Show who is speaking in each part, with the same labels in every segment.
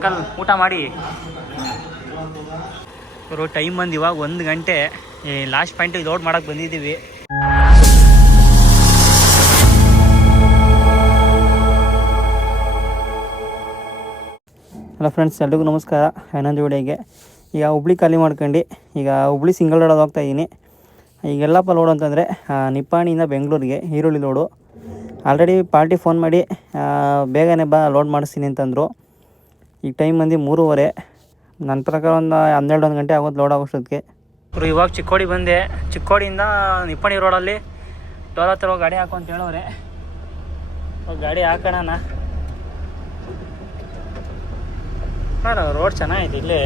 Speaker 1: Uncle, ಊಟ ಮಾಡಿ. ಇವರು ಟೈಮ್ ಬಂದು ಇವಾಗ ಒಂದು ಗಂಟೆ. ಲಾಸ್ಟ್ ಪಾಯಿಂಟ್ ಲೋಡ್ ಮಾಡಕ್ಕೆ ಬಂದಿದ್ದೀವಿ. ಹಲೋ ಫ್ರೆಂಡ್ಸ್ ಎಲ್ರಿಗೂ ನಮಸ್ಕಾರ. ಹನ್ನೊಂದು ವಿಡಿಯೋಗೆ ಈಗ ಹುಬ್ಳಿ ಖಾಲಿ ಮಾಡ್ಕೊಂಡು, ಈಗ ಹುಬ್ಳಿ ಸಿಂಗಲ್ ರೋಡ್ ಹೋಗ್ತಾ ಇದ್ದೀನಿ. ಈಗ ಎಲ್ಲಪ್ಪ ಲೋಡ್ ಅಂತಂದರೆ ನಿಪ್ಪಾಣಿಯಿಂದ ಬೆಂಗಳೂರಿಗೆ ಈರುಳ್ಳಿ ಲೋಡು ಆಲ್ರೆಡಿ ಪಾರ್ಟಿ ಫೋನ್ ಮಾಡಿ ಬೇಗನೆ ಬಾ ಲೋಡ್ ಮಾಡಿಸ್ತೀನಿ ಅಂತಂದರು. ಈಗ ಟೈಮ್ ಬಂದು ಮೂರುವರೆ. ನನ್ನ ಪ್ರಕಾರ ಒಂದು ಹನ್ನೆರಡು, ಒಂದು ಗಂಟೆ ಆಗೋದು ಲೋಡ್ ಆಗೋಷ್ಟೊತ್ತಿಗೆ ಇವಾಗ ಚಿಕ್ಕೋಡಿ ಬಂದೆ. ಚಿಕ್ಕೋಡಿಯಿಂದ ನಿಪ್ಪಣಿ ರೋಡಲ್ಲಿ ಟೋಲ್ ಹತ್ರ ಗಾಡಿ ಹಾಕು ಅಂತ ಹೇಳೋರೆ ಗಾಡಿ ಹಾಕೋಣ ರೋಡ್ ಚೆನ್ನಾಗಿದೆ ಇಲ್ಲಿ.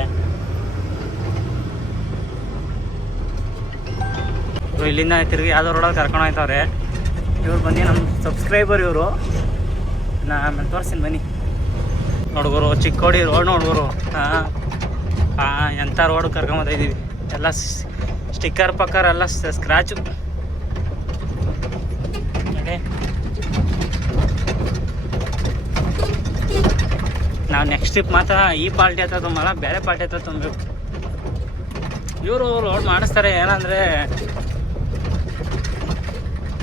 Speaker 1: ಇವ್ರು ಇಲ್ಲಿಂದ ತಿರುಗಿ ಯಾವುದೋ ರೋಡಲ್ಲಿ ಕರ್ಕೊಂಡು ಹೋಗ್ತವ್ರೆ ಇವ್ರು ಬಂದು ನಮ್ಮ ಸಬ್ಸ್ಕ್ರೈಬರ್ ಇವರು. ನಾ ಆಮೇಲೆ ತೋರಿಸ್ತೀನಿ ಬನ್ನಿ. ನೋಡ್ಗುರು ಚಿಕ್ಕೋಡಿ ರೋಡ್ ನೋಡ್ಗುರು. ಹಾಂ. ಹಾಂ ಎಂಥ ರೋಡ್ ಕರ್ಕೊಂಬತ್ತಾ ಇದ್ದೀವಿ ಎಲ್ಲ ಸ್ಟಿಕ್ಕರ್, ಪಕ್ಕರ್ ಎಲ್ಲ ಸ್ಕ್ರಾಚು. ನಾವು ನೆಕ್ಸ್ಟ್ ಟ್ರಿಪ್ ಮಾತ್ರ ಈ ಪಾರ್ಟಿ ಹತ್ರ ತುಂಬಲ್ಲ, ಬೇರೆ ಪಾರ್ಟಿ ಹತ್ರ ತುಂಬಬೇಕು ಇವರು ರೋಡ್ ಮಾಡಿಸ್ತಾರೆ, ಏನಂದರೆ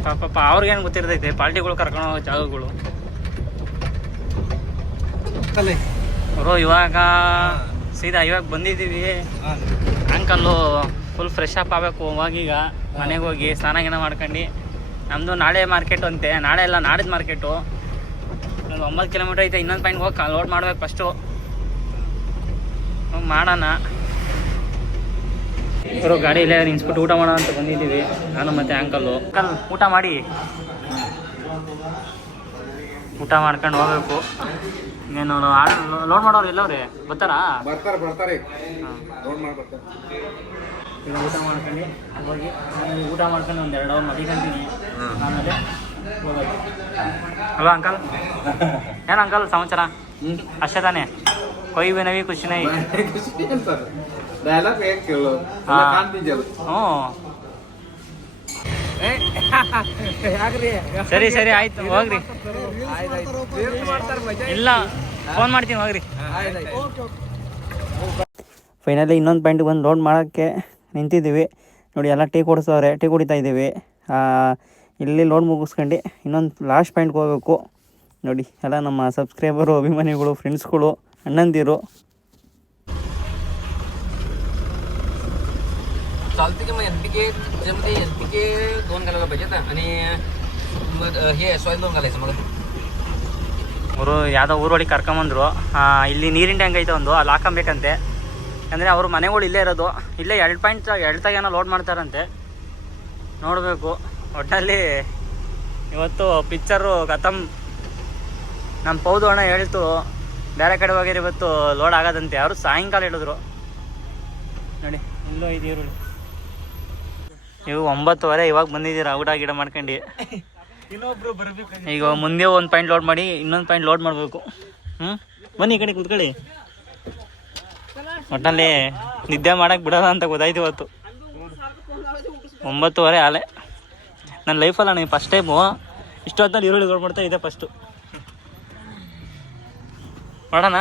Speaker 1: ಪಾಪ, ಅವ್ರಿಗೇನು ಗೊತ್ತಿರ್ತೈತೆ, ಪಾರ್ಟಿಗಳು ಕರ್ಕೊಂಡು ಹೋಗೋ ಜಾಗಗಳು. ಅವರು ಇವಾಗ ಸೀದಾ ಇವಾಗ ಬಂದಿದ್ದೀವಿ. ಅಂಕಲ್ಲು ಫುಲ್ ಫ್ರೆಶ್ ಅಪ್ ಆಗಬೇಕು ಹೋಗೀಗ. ಮನೆಗೆ ಹೋಗಿ ಸ್ನಾನ ಗೀನ ಮಾಡ್ಕೊಂಡು. ನಮ್ಮದು ನಾಳೆ ಮಾರ್ಕೆಟ್ ಅಂತೆ. ನಾಳೆ ಎಲ್ಲ ನಾಡಿದ ಮಾರ್ಕೆಟು ಒಂದು ಒಂಬತ್ತು ಕಿಲೋಮೀಟ್ರ್ ಐತೆ ಇನ್ನೊಂದು ಪಾಯಿಂಟ್ ಹೋಗಿ ಲೋಡ್ ಮಾಡ್ಬೇಕು ಫಸ್ಟು ಮಾಡೋಣ. ಇವರು ಗಾಡಿ ಇಲ್ಲೇ ನಿನ್ಸ್ಬಿಟ್ಟು ಊಟ ಮಾಡೋಣ ಅಂತ ಬಂದಿದ್ದೀವಿ. ನಾನು ಮತ್ತೆ ಅಂಕಲ್ಲು. ಅಂಕಲ್ ಊಟ ಮಾಡಿ. ಊಟ ಮಾಡ್ಕೊಂಡು ಹೋಗ್ಬೇಕು. ಇನ್ನೇನು ಲೋಡ್ ಮಾಡೋರು ಎಲ್ಲವ್ರೆ? ಬರ್ತಾರಾ?
Speaker 2: ಬರ್ತಾರೆ ಬರ್ತಾರೆ.
Speaker 1: ಈಗ ಊಟ ಮಾಡ್ಕೊಂಡು ಹೋಗಿ ಊಟ ಮಾಡ್ಕೊಂಡು ಒಂದು ಎರಡು ಅವರ್ ಮಡಿಕೊಂತೀನಿ ಆಮೇಲೆ ಹೋಗೋದು. ಹಲೋ ಅಂಕಲ್ ಏನು ಅಂಕಲ್ ಸಮಾಚಾರ? ಅಷ್ಟೇ ತಾನೇ? ಕೊಯ್ವಿ ನವಿ ಖುಷಿ ನೈ.
Speaker 2: ಡೈಲಾಗ್ ಹೇಗೆ
Speaker 1: ಹ್ಞೂ ಸರಿ ಸರಿ ಆಯ್ತು ಹೋಗ್ರಿ. ಇಲ್ಲ ಫೋನ್ ಮಾಡ್ತೀನಿ ಹೋಗ್ರಿ. ಫೈನಲಿ ಇನ್ನೊಂದು ಪಾಯಿಂಟ್ ಬಂದು ಲೋಡ್ ಮಾಡೋಕ್ಕೆ ನಿಂತಿದ್ದೀವಿ. ನೋಡಿ ಎಲ್ಲ ಟೀ ಕೊಡಿಸೋರೆ ಟೀ ಕುಡಿತಾ ಇದ್ದೀವಿ. ಇಲ್ಲಿ ಲೋಡ್ ಮುಗಿಸ್ಕೊಂಡು ಇನ್ನೊಂದು ಲಾಸ್ಟ್ ಪಾಯಿಂಟ್ಗೆ ಹೋಗ್ಬೇಕು. ನೋಡಿ ಎಲ್ಲ ನಮ್ಮ ಸಬ್ಸ್ಕ್ರೈಬರು ಅಭಿಮಾನಿಗಳು ಫ್ರೆಂಡ್ಸ್ಗಳು ಅಣ್ಣಂದಿರು.
Speaker 3: चालते की मग एन पी के त्याच्यामध्ये एन पी के दोन घालायला पाहिजेत आणि मग हे सॉईल दोन घालायचं मग
Speaker 1: ಅವರು ಯಾವುದೋ ಊರೊಳಗೆ ಕರ್ಕೊಂಬಂದ್ರು ಆ, ಇಲ್ಲಿ ನೀರಿನ ಟ್ಯಾಂಕ್ ಐತೆ ಒಂದು ಅಲ್ಲಿ ಹಾಕೊಬೇಕಂತೆ ಅಂದರೆ ಅವ್ರ ಮನೆಗಳು ಇಲ್ಲೇ ಇರೋದು ಇಲ್ಲೇ ಎರಡು ಪಾಯಿಂಟ್ ಎಳ್ತಾಗೇನೋ ಲೋಡ್ ಮಾಡ್ತಾರಂತೆ ನೋಡಬೇಕು ಒಟ್ಟಿನಲ್ಲಿ ಇವತ್ತು ಪಿಕ್ಚರು ಖತಮ್ ನಮ್ಮ ಪೌದು ಅಣ್ಣ ಹೇಳ್ತು ಬೇರೆ ಕಡೆ ಹೋಗಿರಿ ಇವತ್ತು ಲೋಡ್ ಆಗೋದಂತೆ ಅವರು ಸಾಯಂಕಾಲ ಹೇಳಿದ್ರು ನೋಡಿ ಇಲ್ಲೋ ಇದು ಈರುಳ್ಳಿ ನೀವು ಒಂಬತ್ತುವರೆ ಇವಾಗ ಬಂದಿದ್ದೀರಾ? ಊಟ ಗಿಡ ಮಾಡ್ಕೊಂಡು. ಈಗ ಮುಂದೆ ಒಂದು ಪಾಯಿಂಟ್ ಲೋಡ್ ಮಾಡಿ ಇನ್ನೊಂದು ಪಾಯಿಂಟ್ ಲೋಡ್ ಮಾಡಬೇಕು. ಹ್ಞೂ ಬನ್ನಿ ಈ ಕಡೆ ಕುತ್ಕೊಳ್ಳಿ. ಒಟ್ಟಲ್ಲಿ ನಿದ್ದೆ ಮಾಡಕ್ಕೆ ಬಿಡೋಲ್ಲ ಅಂತ ಗೊತ್ತಾಯ್ತು ಇವತ್ತು. ಒಂಬತ್ತುವರೆ ಆಲೆ. ನನ್ನ ಲೈಫಲ್ಲ ನೀವು ಫಸ್ಟ್ ಟೈಮು ಇಷ್ಟೊತ್ತಲ್ಲಿ ಈರುಳ್ಳಿ ಲೋಡ್ ಮಾಡ್ತಾ ಇದೆ ಫಸ್ಟು ಮಾಡೋಣ?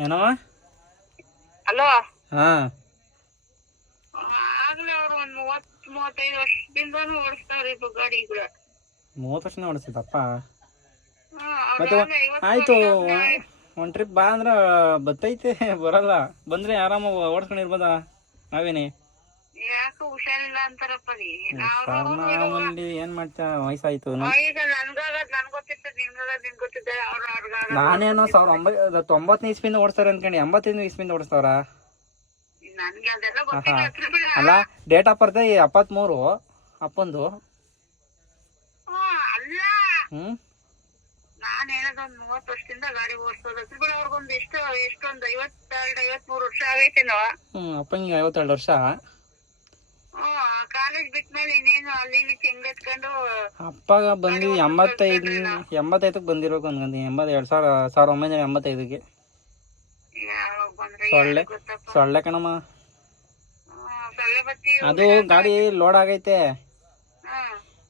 Speaker 1: ಏನಮ್ಮ
Speaker 4: ಹಲೋ?
Speaker 1: ಹಾ.
Speaker 4: ಆಗ್ಲೇ ಅವ್ರು ಒಂದ್ ಮೂವತ್ ಮೂವತ್ತೈದು ವರ್ಷದಿಂದನೂ ಓಡಿಸ್ತಾವ್ರಿ ಇಬ್ಬರು ಗಾಡಿಗಳು.
Speaker 1: ಮೂವತ್ತು ಮತ್ತೆ ಆಯ್ತು
Speaker 4: ಒಂದ್
Speaker 1: ಒಂದು ಟ್ರಿಪ್ ಬಾ ಅಂದ್ರ ಬತ್ತೈತೆ ಬರಲ್ಲ. ಬಂದ್ರೆ ಆರಾಮ ಓಡಿಸ್ಕೊಂಡಿರ್ಬೋದ? ನಾವೇನೆ?
Speaker 4: ಯಾಕೆ ಹುಷಾರಿಲ್ಲ ಅಂತಾರಪ್ಪ ರೀ ನಾವ್
Speaker 1: ಮಾಮೂಲಿ ಏನ್ ಮಾಡ್ತಾ ವಯಸ್ಸಾಯ್ತು
Speaker 4: ಈಗ ನನ್ಗಾಗದ್ ನನ್ ಗೊತ್ತಿರ್ತದ ನಿನ್ಗಾಗದ್ ನಿನ್ ಗೊತ್ತಿದ್ದ ಅವ್ರ ಅವ್ರಿಗಾಗ
Speaker 1: ನಾನೇನೋ ಸಾವಿರ ಒಂಬೈ ತೊಂಬತ್ತನೇ ಇಸ್ಪಿಂದ ಓಡಿಸ್ತಾರೆ ಅನ್ಕೊಂಡು ಎಂಬತ್ತೈದು ಇಸ್ಪಿಂದ ಓಡಿಸ್ತಾರ
Speaker 4: ನನ್ಗೆ ಅದೆಲ್ಲ ಗೊತ್ತಿಲ್ಲ
Speaker 1: ಅಲ್ಲ ಡೇಟ್ ಆಫ್ ಬರ್ತ್ ಎಪ್ಪತ್ಮೂರು ಅಪ್ಪಂದು?
Speaker 4: ಅಲ್ಲ.
Speaker 1: ಹ್ಮ್?
Speaker 4: ನಾನ್ ಹೇಳೋದ್ ಒಂದ್ ಮೂವತ್ ವರ್ಷದಿಂದ ಗಾಡಿ ಓಡಿಸೋದು. ಹತ್ರ ಬಿಡ ಅವ್ರಿಗೊಂದ್ ಎಷ್ಟು ಎಷ್ಟೊಂದ್ ಐವತ್ತೆರಡು ಐವತ್ಮೂರು ವರ್ಷ ಆಗೈತೇನೋ.
Speaker 1: ಹ್ಮ್ ಅಪ್ಪಂಗೆ ಐವತ್ತೆರಡು ವರ್ಷ.
Speaker 4: ಕಾಲೇಜ್ ಬಿಟ್ಮೇಲೆ ಇನ್ನೇನು ಅಲ್ಲಿ ಇಲ್ಲಿ ಚೆಂಗೆತ್ಕೊಂಡು
Speaker 1: ಅಪ್ಪಗ ಬಂದು ಎಂಬತ್ತೈದು ಎಂಬತ್ತೈದಕ್ಕೆ ಬಂದಿರ್ಬೇಕು ಅನ್ಕೊಂತೀನಿ ಎಂಬತ್ತು ಎರಡು ಸಾವಿರ ಸಾವಿರದ ಒಂಬೈನೂರ ಎಂಬತ್ತೈದಕ್ಕೆ. ಸೊಳ್ಳೆ ಸೊಳ್ಳೆ ಕಣಮ್ಮ. ಅದು ಗಾಡಿ ಲೋಡ್ ಆಗೈತೆ.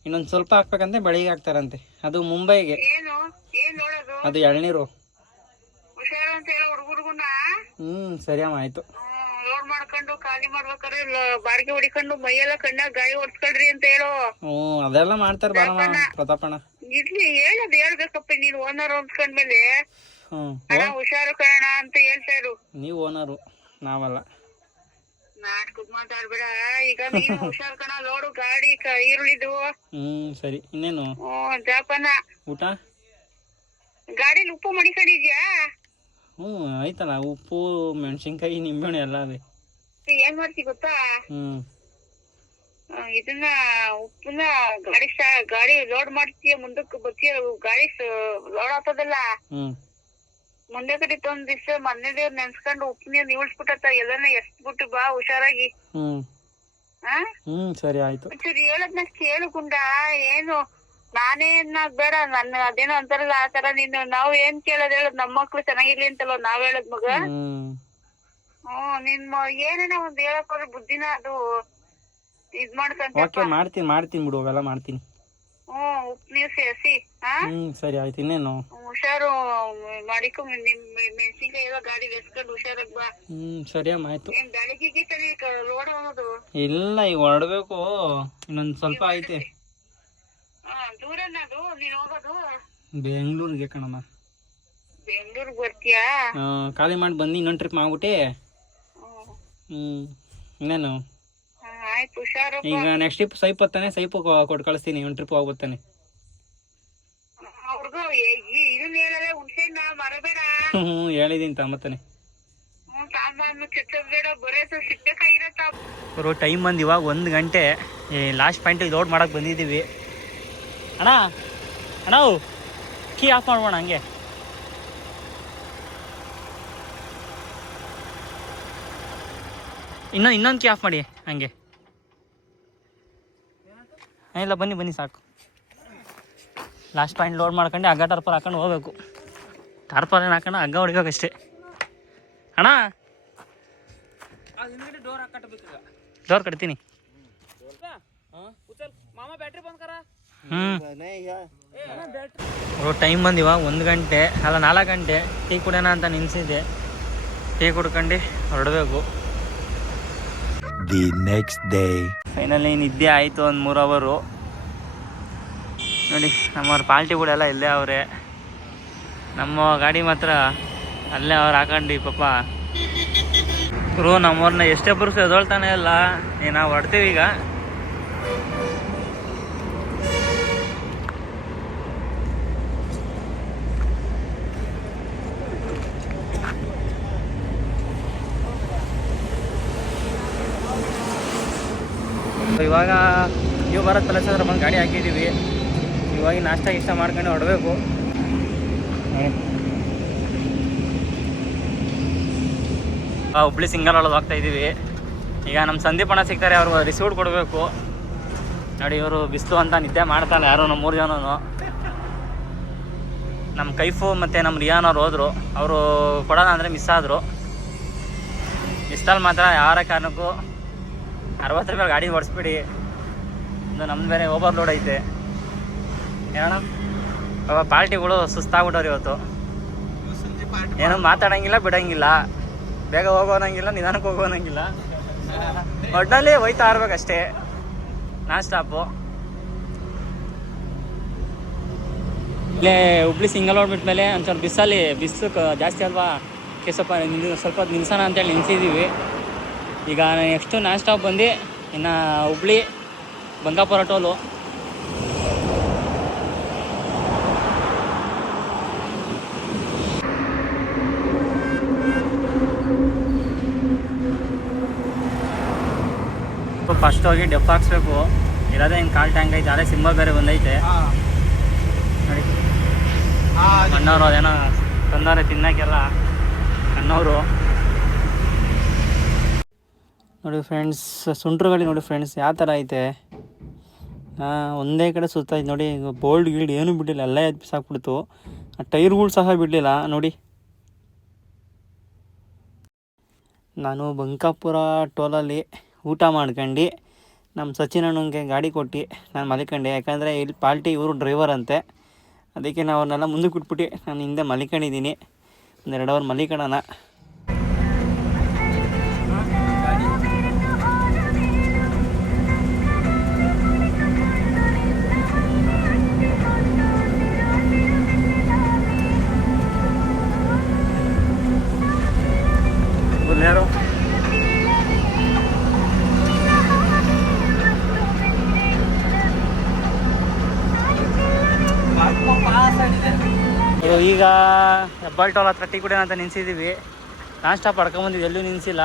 Speaker 1: ಇನ್ನೊಂದು ಸ್ವಲ್ಪ ಹಾಕ್ಬೇಕಂತೆ ಬೆಳಿಗ್ಗೆ ಹಾಕ್ತಾರಂತೆ. ಅದು ಮುಂಬೈಗೆ. ಅದು? ಎಳ್ನೀರು. ಹ್ಮ್ ಸರಿ ಅಮ್ಮ ಆಯಿತು.
Speaker 4: ಲೋಡ್ ಮಾಡ್ಕೊಂಡು ಖಾಲಿ ಮಾಡ್ಬೇಕಾದ್ರೆ ಬಾಡಿಗೆ ಹೊಡಿಕೊಂಡು ಮೈಯೆಲ್ಲ ಕಣ್ಣಾಗ ಗಾಯ ಹೊಡ್ಸ್ಕೊಳ್ರಿ ಅಂತ ಹೇಳೋ
Speaker 1: ಹ್ಞೂ ಅದೆಲ್ಲ ಮಾಡ್ತಾರೆ ಬಾರಮ್ಮ ಪ್ರತಾಪಣ್ಣ.
Speaker 4: ಇರ್ಲಿ ಹೇಳದ್ ಹೇಳ್ಬೇಕಪ್ಪ ನೀನ್ ಓನರ್
Speaker 1: ಹ್ಞೂ
Speaker 4: ಅಣ್ಣ ಹುಷಾರು ಕಣ ಅಂತ ಹೇಳ್ತಾ ಇರು.
Speaker 1: ಓನರ್ ಓನರು ನಾವಲ್ಲ.
Speaker 4: ನಾಟಕದ ಮಾತಾಡ್ಬೇಡ ಈಗ ನೀನು ಹುಷಾರ್ ಕಣ ಲೋಡು ಗಾಡಿ ಈರುಳ್ಳಿದು.
Speaker 1: ಹ್ಞೂ ಸರಿ ಇನ್ನೇನು?
Speaker 4: ಹ್ಮ್ ಜಾಪನ.
Speaker 1: ಊಟ?
Speaker 4: ಗಾಡಿಲಿ ಉಪ್ಪು ಮಡಿಕೊಂಡಿದ್ಯಾ?
Speaker 1: ಹ್ಮ್ ಆಯ್ತಲ್ಲ ಉಪ್ಪು ಮೆಣಸಿನ್ಕಾಯಿ ನಿಂಬೆಹಣ್ಣು ಎಲ್ಲ ಅದೇ.
Speaker 4: ಏನ್ ಮಾಡ್ತಿ ಗೊತ್ತಾ? ಇದನ್ನ ಉಪ್ಪನ್ನ ಗಾಡಿ ಗಾಡಿ ಲೋಡ್ ಮಾಡ್ತೀಯ ಮುಂದಕ್ಕೆ ಬತ್ತೀಯ ಗಾಡಿ ಲೋಡ್ ಆಗ್ತದಲ್ಲ? ಮುಂದೆ ಕಡೆ ತೊಂದ್ ದಿವ್ಸ ಮೊನ್ನೆ ದೇವ್ರ ನೆನ್ಸ್ಕೊಂಡು ಉಪ್ಪು ನೀರ್ ನಿವಳ್ಸ್ಬಿಟ್ಟತ್ತ ಎಲ್ಲಾನ ಎಸ್ಬಿಟ್ಟು ಬಾ ಹುಷಾರಾಗಿ.
Speaker 1: ಹ್ಮ್. ಸರಿ ಆಯ್ತು.
Speaker 4: ಹೇಳದ್ನ ಕೇಳು ಗುಂಡ ಏನು? ನಾನೇ ಏನಾಗ್ ಬೇಡ ನನ್ನ ಅದೇನೋ ಅಂತಾರಲ್ಲ ಆ ತರ ನೀನು ನಾವ್ ಏನ್ ಕೇಳೋದ್ ಹೇಳೋದ್ ನಮ್ಮ ಮಕ್ಳು ಚೆನ್ನಾಗಿರ್ಲಿ ಅಂತಲ್ಲ ನಾವ್ ಹೇಳದ್ ಮಗ? ಹ್ಮ್ ನಿನ್ ಏನೇನ ಒಂದ್ ಹೇಳಕ್ ಹೋದ್ರೆ ಬುದ್ಧಿನ ಅದು ಇದ್ ಮಾಡ್ಕಂತ
Speaker 1: ಓಕೆ ಮಾಡ್ತೀನಿ ಮಾಡ್ತೀನಿ ಬಿಡು ಅವೆಲ್ಲ ಮಾಡ್ತೀನಿ.
Speaker 4: ಹ್ಮ್ ಉಪ್ಪು ನೀರ್ ಸೇರ್ಸಿ ಹಾ?
Speaker 1: ಸರಿ ಆಯ್ತು ಇನ್ನೇನು?
Speaker 4: ಹುಷಾರು ಮಾಡಿಕೊ ನಿಮ್ ಮೆಣಸಿನ್ಕಾಯಿ ಎಲ್ಲ ಗಾಡಿ ಎಸ್ಕೊಂಡು ಹುಷಾರಾಗ್ ಬಾ.
Speaker 1: ಹ್ಮ್ ಸರಿ ಅಮ್ಮ ಆಯಿತು.
Speaker 4: ಏನ್ ತರಿ ತಾನೇ ರೋಡ್ ಹೋಗೋದು?
Speaker 1: ಇಲ್ಲ ಈಗ ಹೊರಡ್ಬೇಕು. ಇನ್ನೊಂದು ಸ್ವಲ್ಪ ಐತೆ.
Speaker 4: ಹಾ ದೂರನದು ನೀನ್ ಹೋಗೋದು?
Speaker 1: ಬೆಂಗಳೂರಿಗೆ ಕಣಮ್ಮ.
Speaker 4: ಬೆಂಗ್ಳೂರ್ಗ್ ಬರ್ತೀಯಾ?
Speaker 1: ಆ, ಖಾಲಿ ಮಾಡಿ ಬಂದು ಇನ್ನೊಂದ್ ಟ್ರಿಪ್ ಮಾಡ್ಬಿಟ್ಟು.
Speaker 4: ಹ್ಮ್.
Speaker 1: ಇನ್ನೇನು?
Speaker 4: ಆಯ್ತು. ಹುಷಾರಪ್ಪ.
Speaker 1: ಈಗ ನೆಕ್ಸ್ಟ್ ಟ್ರಿಪ್ ಸೈಪ್ ಬರ್ತಾನೆ ಸೈಪ್ ಕೊಟ್ಟು ಕಳಿಸ್ತೀನಿ. ಒಂದು ಟ್ರಿಪ್ ಹೋಗ್ಬರ್ತಾನೆ.
Speaker 4: ಅವ್ರಿಗೂ ಇದನ್ನ ಹೇಳಲ್ಲ ಹುಣ್ಸೆಹಣ್ಣ ಮರಬೇಡ.
Speaker 1: ಹ್ಞೂ ಹೇಳಿದ್ದೀನಿ ತಮ್ಮತ್ತಾನೆ ಅವರು ಟೈಮ್ ಬಂದು ಇವಾಗ ಒಂದು ಗಂಟೆ. ಈ ಲಾಸ್ಟ್ ಪಾಯಿಂಟಿಗೆ ಲೋಡ್ ಮಾಡಕ್ಕೆ ಬಂದಿದ್ದೀವಿ. ಅಣ್ಣ ಅಣ್ಣ ಕೀ ಆಫ್ ಮಾಡೋಣ ಹಂಗೆ? ಇನ್ನೊಂದು ಇನ್ನೊಂದು ಕ್ಯಾಫ್ ಮಾಡಿ, ಹಂಗೆ. ಇಲ್ಲ, ಬನ್ನಿ ಬನ್ನಿ, ಸಾಕು. ಲಾಸ್ಟ್ ಪಾಯಿಂಟ್ ಲೋಡ್ ಮಾಡ್ಕೊಂಡು, ಹಗ್ಗ ಟರ್ಪಲ್ ಹಾಕೊಂಡು ಹೋಗ್ಬೇಕು. ಟರ್ಪಲ್ ಏನು ಹಾಕೊಂಡು ಹಗ್ಗ ಹೊಡಿಬೇಕಷ್ಟೇ. ಅಣ್ಣ? ಡೋರ್ ಕಟ್ತೀನಿ. ಹ್ಞೂ ಟೈಮ್ ಬಂದು ಇವಾಗ ಒಂದು ಗಂಟೆ, ಅಲ್ಲ ನಾಲ್ಕು ಗಂಟೆ, ಟೀ ಕುಡಿಯೋಣ ಅಂತ ನಿನ್ಸಿದ್ದೆ ಟೀ ಕುಡ್ಕೊಂಡು ಹೊರಡಬೇಕು.
Speaker 5: The ನೆಕ್ಸ್ಟ್ ಡೇ
Speaker 1: ಫೈನಲಿ ನಿದ್ದೆ ಆಯಿತು ಒಂದು ಮೂರು ಅವರು ನೋಡಿ, ನಮ್ಮವ್ರ ಪಾಲ್ಟಿಗಳೆಲ್ಲ ಇಲ್ಲೇ ಅವರೇ. ನಮ್ಮ ಗಾಡಿ ಮಾತ್ರ ಅಲ್ಲೇ ಅವ್ರು ಹಾಕೊಂಡು ಪಾಪ. ಗುರು ನಮ್ಮವ್ರನ್ನ ಎಷ್ಟೇ ಪುರುಷ ಎದೊಳ್ತಾನೆ ಇಲ್ಲ. ನೀ ನಾವು ಹೊಡ್ತೀವಿ ಈಗ. ಇವಾಗ ನೀವು ಬರೋ ಹತ್ರ ಬಂದು ಗಾಡಿ ಹಾಕಿದ್ದೀವಿ. ಇವಾಗ ನಾಷ್ಟ ಇಷ್ಟ ಮಾಡ್ಕೊಂಡು ಹೊಡಬೇಕು. ಹುಬ್ಳಿ ಸಿಂಗಲ್ ಒಳಗೆ ಹೋಗ್ತಾ ಇದ್ದೀವಿ. ಈಗ ನಮ್ಮ ಸಂದೀಪಣ್ಣ ಸಿಗ್ತಾರೆ ಅವ್ರಿಗೆ ರಿಸೀವ್ಡ್ ಕೊಡಬೇಕು. ನೋಡಿ, ಇವರು ಬಿಸ್ಲು ಅಂತ ನಿದ್ದೆ ಮಾಡ್ತಾರೆ ಯಾರು ನಮ್ಮ ಮೂರು ಜನನು. ನಮ್ಮ ಕೈಫು ಮತ್ತು ನಮ್ಮ ರಿಯಾನ್ ಅವ್ರು ಹೋದರು. ಅವರು ಕೊಡೋಣ ಅಂದರೆ ಮಿಸ್ ಆದರು. ಮಿಸ್ಸಲ್ಲಿ ಮಾತ್ರ ಯಾರ ಕಾರಣಕ್ಕೂ ಅರವತ್ತು ರೂಪಾಯಿ ಗಾಡಿ ಓಡಿಸ್ಬಿಡಿ. ಇನ್ನು ನಮ್ದು ಬೇರೆ ಓವರ್ಲೋಡ್ ಐತೆ. ಅವ ಪಾರ್ಟಿಗಳು ಸುಸ್ತಾಗ್ಬಿಟ್ಟವ್ರು ಇವತ್ತು. ಏನು ಮಾತಾಡಂಗಿಲ್ಲ, ಬಿಡಂಗಿಲ್ಲ. ಬೇಗ ಹೋಗೋನಂಗಿಲ್ಲ ನಿಧಾನಕ್ಕೆ ಹೋಗೋನಂಗಿಲ್ಲ ಒಟ್ಟಿನಲ್ಲಿ ಹೋಯ್ತಾ ಇರ್ಬೇಕಷ್ಟೇ. ನಾನ್ ಸ್ಟಾಪು ಇಲ್ಲೇ ಹುಬ್ಳಿ ಸಿಂಗಲ್ ಹೊಡ್ಬಿಟ್ಮೇಲೆ ಮೇಲೆ ಬಿಸಲ್ಲಿ ಬಿಸಿಲು ಜಾಸ್ತಿ ಅಲ್ವಾ? ಕೇಸಪ್ಪ ಸ್ವಲ್ಪ ನಿಲ್ಸೋಣ ಅಂತೇಳಿ ನಿಲ್ಸಿದ್ದೀವಿ ಈಗ ನೆಕ್ಸ್ಟು ನಾನ್ ಸ್ಟಾಪ್ ಬಂದು ಇನ್ನು ಹುಬ್ಳಿ ಬಂಗಾಪುರ ಟೋಲು. ಫಸ್ಟ್ ಹೋಗಿ ಡೆಪ್ ಹಾಕ್ಸ್ಬೇಕು. ಇರೋದೇ ಹಿಂಗೆ ಕಾಲ್ ಟ್ಯಾಂಕ್ ಐತೆ ಅದೇ ಸಿಂಬಲ್ ಬೇರೆ ಬಂದೈತೆ. ನೋಡಿ. ಅಣ್ಣವರು ಅದೇನೋ ತಂದವ್ರೆ ತಿನ್ನಕ್ಕೆಲ್ಲ. ಅಣ್ಣವರು ನೋಡಿ ಫ್ರೆಂಡ್ಸ್ ಸುಂಟ್ರುಗಳಿ ನೋಡಿ ಫ್ರೆಂಡ್ಸ್ ಯಾವ ಥರ ಐತೆ? ಒಂದೇ ಕಡೆ ಸುತ್ತಾಯ್ತು ನೋಡಿ ಬೋಲ್ಡ್ ಗೀಲ್ಡ್ ಏನೂ ಬಿಡಲಿಲ್ಲ, ಎಲ್ಲ ಎದ್ ಬಿಸಾಕ್ಬಿಡ್ತು ಟೈರ್ಗಳು ಸಹ ಬಿಡಲಿಲ್ಲ, ನೋಡಿ. ನಾನು ಬಂಕಾಪುರ ಟೋಲಲ್ಲಿ ಊಟ ಮಾಡ್ಕೊಂಡು ನಮ್ಮ ಸಚಿನ್ ಅಣ್ಣಂಗೆ ಗಾಡಿ ಕೊಟ್ಟು ನಾನು ಮಲಿಕೊಂಡೆ. ಯಾಕಂದರೆ ಇಲ್ಲಿ ಪಾಲ್ಟಿ ಇವರು ಡ್ರೈವರ್ ಅಂತೆ. ಅದಕ್ಕೆ ನಾವು ಅವ್ರನ್ನೆಲ್ಲ ಮುಂದಕ್ಕೆ ಬಿಟ್ಬಿಟ್ಟು ನಾನು ಹಿಂದೆ ಮಲಿಕೊಂಡಿದ್ದೀನಿ. ಒಂದೆರಡು ಅವರ್ ಮಲಿಕೊಳ್ಳೋಣ. ಇದು ಈಗ ಹೆಬ್ಬಾಳ್ ಟೋಲ್ ಹತ್ರ ಟೀ ಕುಡಿಯೋಣ ಅಂತ ನಿಲ್ಸಿದ್ದೀವಿ ನಾನ್ ಸ್ಟಾಪ್ ಪಡ್ಕೊಂಬಂದಿದ್ದು ಎಲ್ಲೂ ನಿನ್ಸಿಲ್ಲ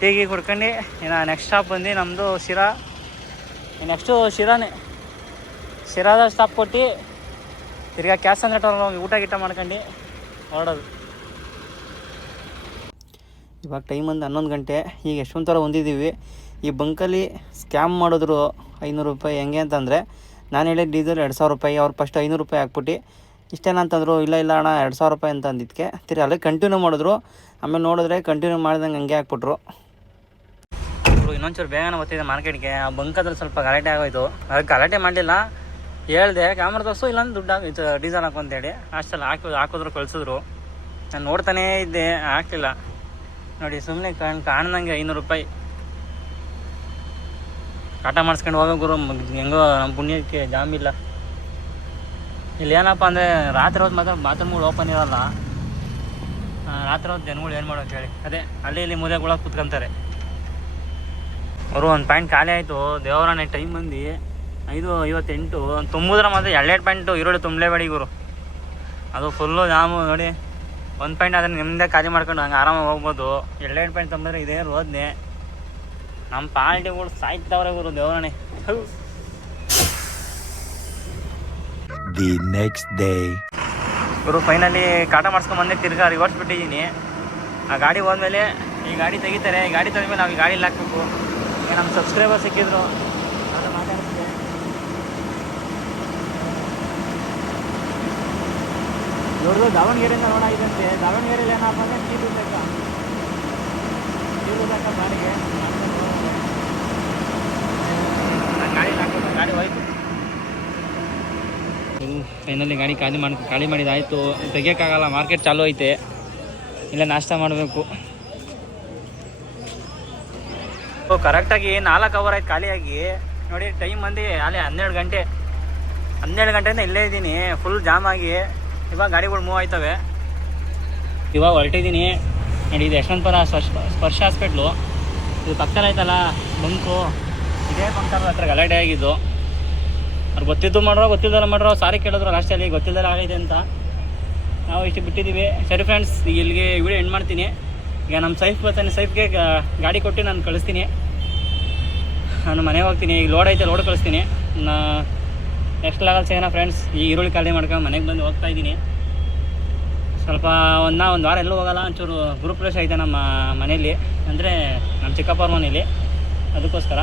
Speaker 1: ಟೀಗೆ ಕುಡ್ಕೊಂಡು, ಇನ್ನು ನೆಕ್ಸ್ಟ್ ಸ್ಟಾಪ್ ಬಂದು ನಮ್ಮದು ಶಿರಾ. ನೆಕ್ಸ್ಟು ಶಿರಾನೇ. ಶಿರಾದ ಸ್ಟಾಪ್ ಕೊಟ್ಟು ತಿರ್ಗಾ ಕ್ಯಾಶ್ ಅಂದ್ರೆ ಟೋಲ್ ಹೋಗಿ ಊಟ ಗೀಟ ಮಾಡ್ಕೊಂಡು ಹೊರಡೋದು. ಇವಾಗ ಟೈಮ್ ಒಂದು ಹನ್ನೊಂದು ಗಂಟೆ. ಈಗ ಎಷ್ಟೊಂದು ಥರ ಹೊಂದಿದ್ದೀವಿ ಈ ಬಂಕಲ್ಲಿ ಸ್ಕ್ಯಾಮ್ ಮಾಡಿದ್ರು ಐನೂರು ರೂಪಾಯಿ. ಹೆಂಗೆ ಅಂತಂದರೆ, ನಾನು ಹೇಳಿದ ಡೀಸೆಲ್ ಎರಡು ಸಾವಿರ ರೂಪಾಯಿ. ಅವ್ರು ಫಸ್ಟ್ ಐನೂರು ರೂಪಾಯಿ ಹಾಕ್ಬಿಟ್ಟು ಇಷ್ಟೇನ ಅಂತಂದರು ಇಲ್ಲ ಇಲ್ಲ ಅಣ್ಣ, ಎರಡು ಸಾವಿರ ರೂಪಾಯಿ ಅಂತ ಅಂದಿದ್ದಕ್ಕೆ ತಿರ್ಗಿ ಅಲ್ಲೇ ಕಂಟಿನ್ಯೂ ಮಾಡಿದ್ರು. ಆಮೇಲೆ ನೋಡಿದ್ರೆ ಕಂಟಿನ್ಯೂ ಮಾಡಿದಂಗೆ ಹಂಗೆ ಹಾಕ್ಬಿಟ್ರು ಇನ್ನೊಂಚೂರು ಬೇಗನೆ ಬರ್ತಿದ್ದೆ ಮಾರ್ಕೆಟ್ಗೆ. ಆ ಬಂಕದಲ್ಲಿ ಸ್ವಲ್ಪ ಗಲಾಟೆ ಆಗೋಯ್ತು. ಅದಕ್ಕೆ ಗಲಾಟೆ ಮಾಡಲಿಲ್ಲ. ಹೇಳಿದೆ, ಕ್ಯಾಮ್ರಾ ತೋರಿಸು, ಇಲ್ಲಾಂದ್ರೆ ದುಡ್ಡು ಆಗೋಯ್ತು ಡೀಸೆಲ್ ಹಾಕು ಅಂತೇಳಿ. ಅಷ್ಟಲ್ಲಿ ಹಾಕಿ, ಹಾಕಿದ್ರು, ಕಳಿಸಿದ್ರು. ನಾನು ನೋಡ್ತಾನೇ ಇದ್ದೆ, ಹಾಕ್ಲಿಲ್ಲ. ನೋಡಿ ಸುಮ್ಮನೆ ಕಣ್, ಕಾಣ್ದಂಗೆ ಐನೂರು ರೂಪಾಯಿ. ಕಾಟ ಮಾಡಿಸ್ಕೊಂಡು ಹೋಗೋ ಗುರು, ಹೆಂಗೋ ನಮ್ಮ ಪುಣ್ಯಕ್ಕೆ ಜಾಮ್ ಇಲ್ಲ ಏನಪ್ಪ ಅಂದರೆ ರಾತ್ರಿ ಹೊತ್ತು ಮಾತ್ರ ಬಾತ್ರೂಮ್ಗಳು ಓಪನ್ ಇರೋಲ್ಲ. ರಾತ್ರಿ ಹೊತ್ತು ಜನಗಳು ಏನು ಮಾಡೋಕೆ ಹೇಳಿ ಅದೇ, ಅಲ್ಲಿ ಇಲ್ಲಿ ಮುದೆಗೊಳಗೆ ಕುತ್ಕೊಂತಾರೆ. ಅವರು ಒಂದು ಪ್ಯಾಂಟ್ ಖಾಲಿ ಆಯಿತು ದೇವರಾಣೆ ಟೈಮ್ ಬಂದು ಐದು ಐವತ್ತೆಂಟು ತುಂಬಿದ್ರೆ ಮಾತ್ರ ಎರಡೆರಡು ಪ್ಯಾಂಟು ಈರುಳ್ಳಿ ತುಂಬಲೇಬೇಡಿ ಗುರು ಅದು ಫುಲ್ಲು ಜಾಮು ನೋಡಿ, ಒಂದು ಪ್ಯಾಂಟ್ ಆದರೆ ನಿಮ್ಮದೇ ಖಾಲಿ ಮಾಡ್ಕೊಂಡು ಹಂಗೆ ಆರಾಮಾಗಿ ಹೋಗ್ಬೋದು. ಎರಡೆರಡು ಪ್ಯಾಂಟ್ ತಂಬಿದ್ರೆ ಇದೇ ರೋದ್ನೆ ನಮ್ಮ ಪಾರ್ಟಿಗಳು ಸಾಯ್ತವ್ರೆ ಗುರು ದೇವರಣೆ
Speaker 5: The ನೆಕ್ಸ್ಟ್ ಡೇ
Speaker 1: ಇವರು ಫೈನಲಿ ಕಾಟ ಮಾಡಿಸ್ಕೊಂಡು ಬಂದೆ, ತಿರ್ಗಾ ರಿವರ್ಸ್ ಬಿಟ್ಟಿದ್ದೀನಿ. ಆ ಗಾಡಿ ಹೋದ್ಮೇಲೆ ಈ ಗಾಡಿ ತೆಗಿತಾರೆ. ಈ ಗಾಡಿ ತೆಗೆದ್ಮೇಲೆ ನಾವು ಈ ಗಾಡಿಲಿ ಹಾಕ್ಬೇಕು. ಈಗ ನಮ್ಮ ಸಬ್ಸ್ಕ್ರೈಬರ್ ಸಿಕ್ಕಿದ್ರು. ನೋಡ ದಾವಣಗೆರೆಯಿಂದ ನೋಡಾಗಿದಂತೆ ದಾವಣಗೆರೆಯಲ್ಲಿ ಏನಪ್ಪ ಅಂದರೆ ಟೀಲು ಬೇಕಾ ಟೀಲು ಬೇಕಾ ಬಾಡಿಗೆ ಗಾಡಿ ಹಾಕ್ಬೇಕು, ಗಾಡಿ ಹೋಯ್ತು. ಫೈನಲಿ ಗಾಡಿ ಖಾಲಿ ಮಾಡಿ ಖಾಲಿ ಮಾಡಿದಾಯಿತು. ತೆಗಿಯೋಕ್ಕಾಗಲ್ಲ, ಮಾರ್ಕೆಟ್ ಚಾಲೂ ಐತೆ. ಇಲ್ಲ ನಾಷ್ಟ ಮಾಡಬೇಕು. ಕರೆಕ್ಟಾಗಿ ನಾಲ್ಕು ಅವರ್ ಆಯ್ತು ಖಾಲಿಯಾಗಿ. ನೋಡಿ ಟೈಮ್ ಬಂದು ಅಲ್ಲಿ ಹನ್ನೆರಡು ಗಂಟೆ, ಹನ್ನೆರಡು ಗಂಟೆಯಿಂದ ಇಲ್ಲೇ ಇದ್ದೀನಿ ಫುಲ್ ಜಾಮ್ ಆಗಿ. ಇವಾಗ ಗಾಡಿಗಳು ಮೂವ್ ಆಯ್ತವೆ. ಇವಾಗ ಹೊರಟಿದ್ದೀನಿ. ನೋಡಿ, ಇದು ಯಶವಂತಪುರ ಸ್ಪರ್ಶ ಸ್ಪರ್ಶ ಹಾಸ್ಪಿಟ್ಲು ಇದು ಪಕ್ಕದಲ್ಲಿ ಆಯ್ತಲ್ಲ ಬಂಕು. ಇದೇ ಬಂಕರ್ ಹತ್ರ ಗಲಾಟೆ ಆಗಿದ್ದು. ಅವ್ರು ಗೊತ್ತಿದ್ದು ಮಾಡ್ರೋ ಗೊತ್ತಿಲ್ಲದಲ್ಲ ಮಾಡ್ರೋ ಸಾರಿ ಕೇಳಿದ್ರು ಲಾಸ್ಟಲ್ಲಿ ಗೊತ್ತಿಲ್ಲದಲ್ಲ ಆಗೈತೆ ಅಂತ. ನಾವು ಇಷ್ಟು ಬಿಟ್ಟಿದ್ದೀವಿ. ಸರಿ ಫ್ರೆಂಡ್ಸ್ ಇಲ್ಲಿಗೆ ವಿಡಿಯೋ ಎಂಡ್ ಮಾಡ್ತೀನಿ. ಈಗ ನಮ್ಮ ಸೈಫ್ ಬರ್ತಾನೆ ಸೈಫ್ಗೆ ಗಾಡಿ ಕೊಟ್ಟು ನಾನು ಕಳಿಸ್ತೀನಿ. ನಾನು ಮನೆಗೆ ಹೋಗ್ತೀನಿ. ಈಗ ಲೋಡ್ ಐತೆ ಲೋಡ್ ಕಳಿಸ್ತೀನಿ. ನಾ ನೆಕ್ಸ್ಟ್ ಲೆವೆಲ್ ಸಿಗೋಣ ಫ್ರೆಂಡ್ಸ್ ಈ ಈರುಳ್ಳಿ ಖಾಲಿ ಮಾಡ್ಕೊಂಡು ಮನೆಗೆ ಬಂದು ಹೋಗ್ತಾ ಇದ್ದೀನಿ. ಸ್ವಲ್ಪ ಒಂದು ಒಂದು ವಾರ ಎಲ್ಲೂ ಹೋಗಲ್ಲ, ಒಂಚೂರು ಗೃಹಪ್ರವೇಶ ಐತೆ ನಮ್ಮ ಮನೇಲಿ ಅಂದರೆ ನಮ್ಮ ಚಿಕ್ಕಪ್ಪರ ಮನೇಲಿ ಅದಕ್ಕೋಸ್ಕರ.